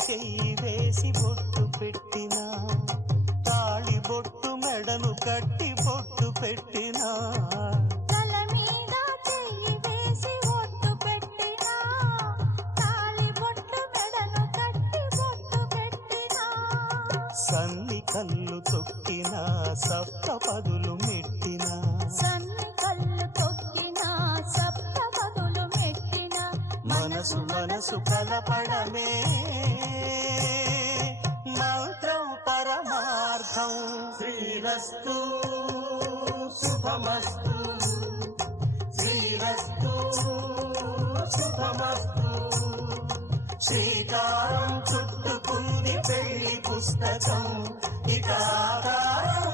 చెయ్యి వేసి బొట్టు పెట్టినా తాళి బొట్టు మెడను కట్టి బొట్టు పెట్టినా తల మీద చెయ్యి వేసి బొట్టు పెట్టినా తాళి బొట్టు మెడను కట్టి బొట్టు పెట్టినా సన్ని కళ్ళు తొక్కినా సప్త పదులు మెట్టినా సన్ని కళ్ళు తొక్కినా సప్త పదులు మెట్టినా మనసు మనసు కలపడమే మంత్రం పరమార్థం శ్రీరస్తు శుభమస్తు శ్రీరస్తు శుభమస్తు శ్రీకారం చుట్టుకుంది పెళ్లి పుస్తకం ఇక ఆకారం